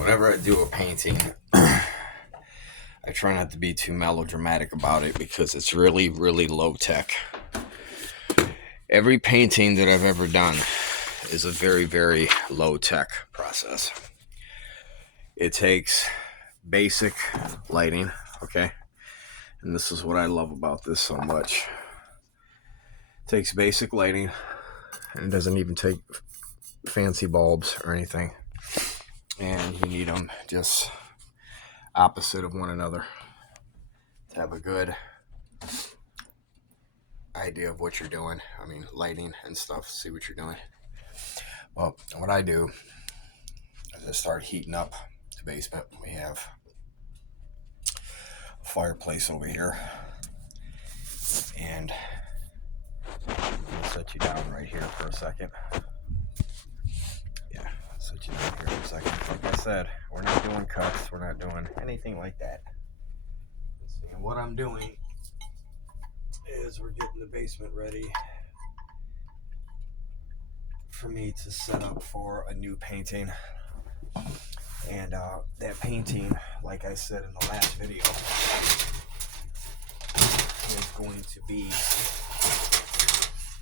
Whenever I do a painting, I try not to be too melodramatic about it because it's really, really low tech. Every painting that I've ever done is a very, very low tech process. It takes basic lighting, okay? And this is what I love about this so much. It takes basic lighting and it doesn't even take fancy bulbs or anything. And you need them just opposite of one another to have a good idea of what you're doing. I mean, lighting and stuff, see what you're doing. Well, what I do is I start heating up the basement. We have a fireplace over here. And I'll set you down right here for a second. Yeah, set you down here for a second. Like I said, we're not doing cuts. We're not doing anything like that. And what I'm doing is we're getting the basement ready for me to set up for a new painting. And that painting, like I said in the last video, is going to be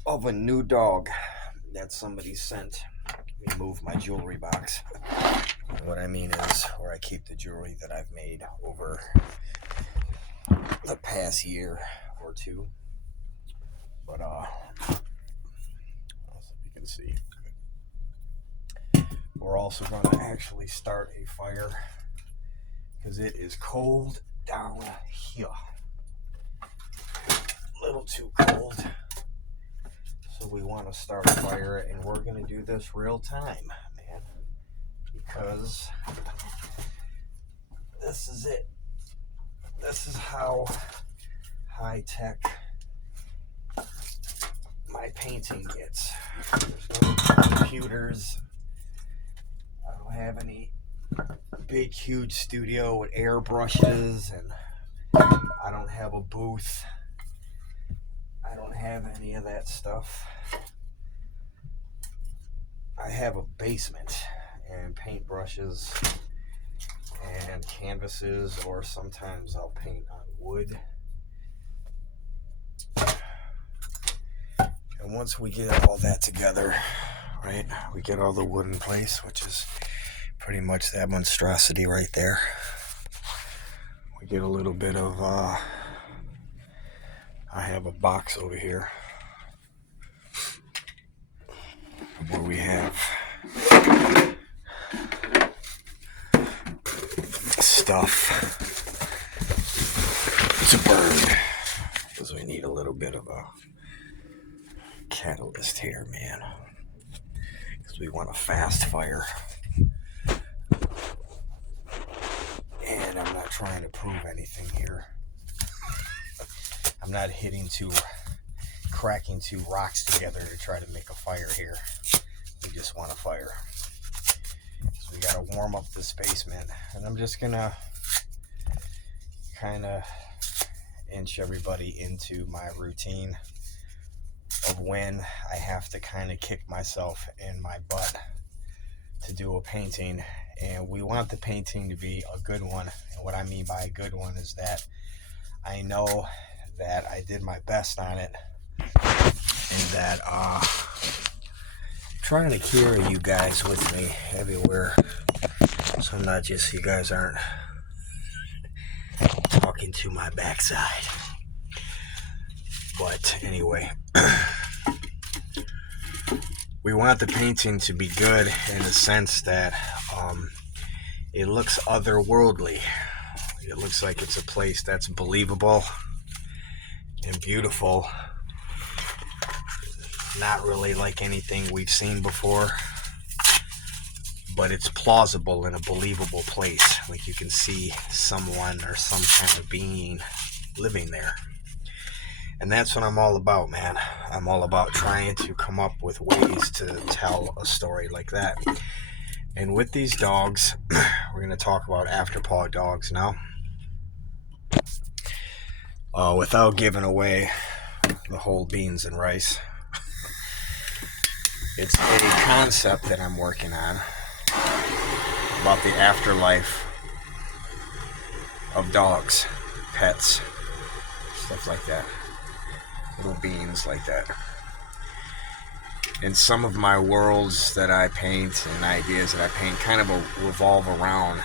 of a new dog that somebody sent. Let me move my jewelry box. What I mean is where I keep the jewelry that I've made over the past year or two. But if you can see, we're also going to actually start a fire because it is cold down here. A little too cold. So we want to start a fire, and we're going to do this real time, man, because this is it. This is how high tech my painting gets. There's no computers. I don't have any big, huge studio with airbrushes, and I don't have a booth. I don't have any of that stuff. I have a basement and paintbrushes and canvases, or sometimes I'll paint on wood. And once we get all that together, right, we get all the wood in place, which is pretty much that monstrosity right there. We get a little bit of, I have a box over here where we have stuff to burn, because we need a little bit of a catalyst here, man, because we want a fast fire. And I'm not trying to prove anything here. I'm not cracking two rocks together to try to make a fire here. We just want a fire. So we gotta warm up this basement, and I'm just gonna kind of inch everybody into my routine of when I have to kind of kick myself in my butt to do a painting. And we want the painting to be a good one. And what I mean by a good one is that I know that I did my best on it, and that I'm trying to carry you guys with me everywhere, so I'm not just, you guys aren't talking to my backside. But anyway, we want the painting to be good in the sense that it looks otherworldly. It looks like it's a place that's believable and beautiful. Not really like anything we've seen before, but it's plausible in a believable place. Like you can see someone or some kind of being living there. And that's what I'm all about, man. I'm all about trying to come up with ways to tell a story like that. And with these dogs, we're going to talk about afterpaw dogs now. Without giving away the whole beans and rice. It's a concept that I'm working on. about the afterlife of dogs, pets, stuff like that, little beings like that. And some of my worlds that I paint and ideas that I paint kind of revolve around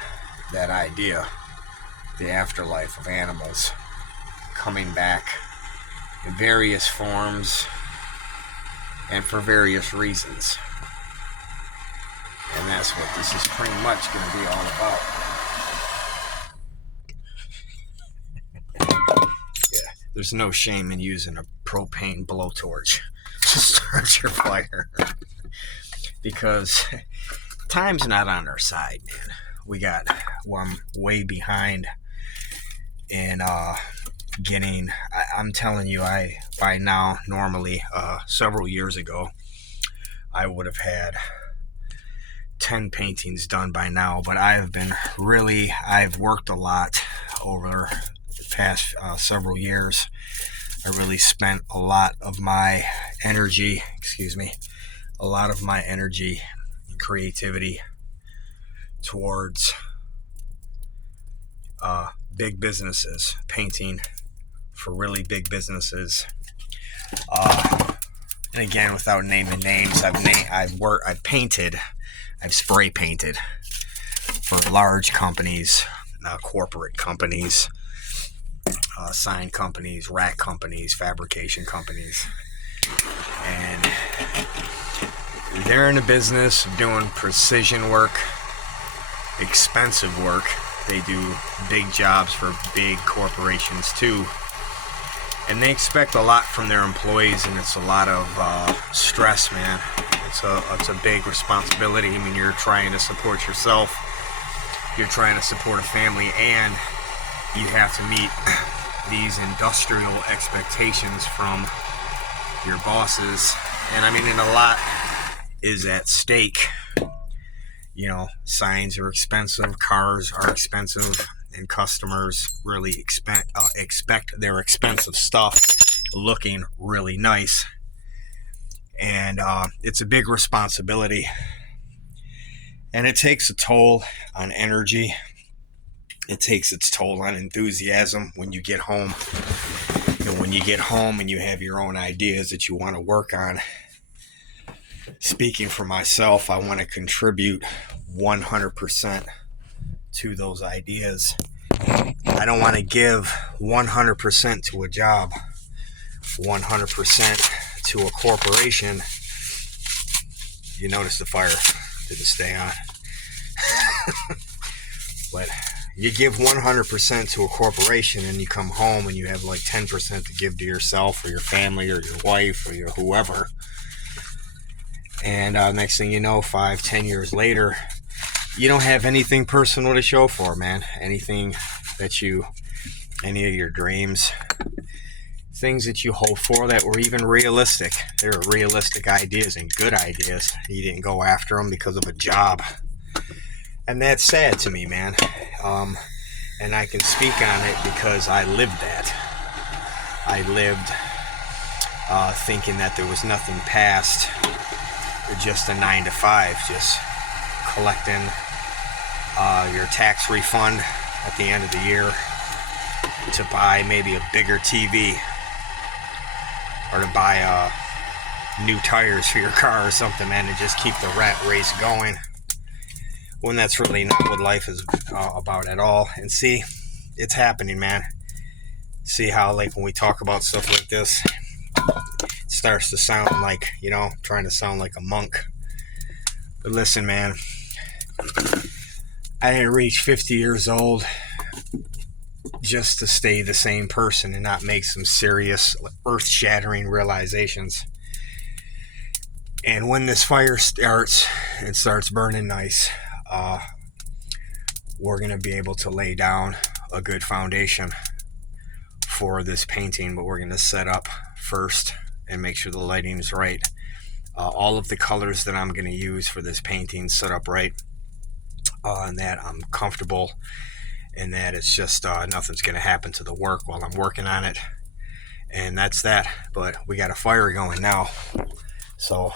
that idea, the afterlife of animals coming back in various forms and for various reasons. And that's what this is pretty much going to be all about. Yeah, there's no shame in using a propane blowtorch to start your fire. Because time's not on our side, man. I'm way behind in getting, I'm telling you, by now, normally, several years ago, I would have had 10 paintings done by now, but I've worked a lot over the past several years. I really spent a lot of my energy and creativity towards big businesses, painting for really big businesses. And again, without naming names, I've spray painted for large companies, corporate companies, sign companies, rack companies, fabrication companies. And they're in the business of doing precision work, expensive work. They do big jobs for big corporations too. And they expect a lot from their employees, and it's a lot of stress, man. It's a big responsibility. I mean, you're trying to support yourself, you're trying to support a family, and you have to meet these industrial expectations from your bosses. And I mean, and a lot is at stake. You know, signs are expensive, cars are expensive, and customers really expect their expensive stuff looking really nice. And it's a big responsibility, and it takes a toll on energy. It takes its toll on enthusiasm when you get home. And when you get home and you have your own ideas that you want to work on. Speaking for myself, I want to contribute 100% to those ideas. I don't want to give 100% to a job, 100% to a corporation. You notice the fire. Did it stay on? But you give 100% to a corporation, and you come home and you have like 10% to give to yourself or your family or your wife or your whoever. And next thing you know, 5-10 years later, you don't have anything personal to show for, man. Any of your dreams, things that you hope for that were even realistic. They were realistic ideas and good ideas. You didn't go after them because of a job. And that's sad to me, man. And I can speak on it because I lived that. I lived thinking that there was nothing past just a 9-to-5, just collecting your tax refund at the end of the year to buy maybe a bigger TV or to buy new tires for your car or something, man, and just keep the rat race going, when that's really not what life is about at all. And see, it's happening, man. See how, like, when we talk about stuff like this, it starts to sound like, trying to sound like a monk. But listen, man, I didn't reach 50 years old just to stay the same person and not make some serious, earth-shattering realizations. And when this fire starts burning nice, we're going to be able to lay down a good foundation for this painting. But we're going to set up first and make sure the lighting is right. All of the colors that I'm going to use for this painting set up right, and that I'm comfortable, and that it's just nothing's going to happen to the work while I'm working on it. And that's that. But we got a fire going now, so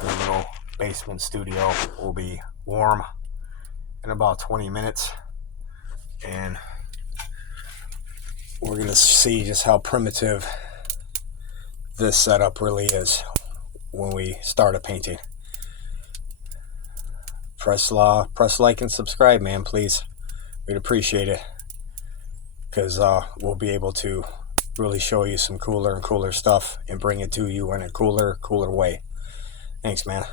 the little basement studio will be warm in about 20 minutes. And we're going to see just how primitive this setup really is when we start a painting. Press like and subscribe, man, please. We'd appreciate it, because we'll be able to really show you some cooler and cooler stuff and bring it to you in a cooler way. Thanks, man.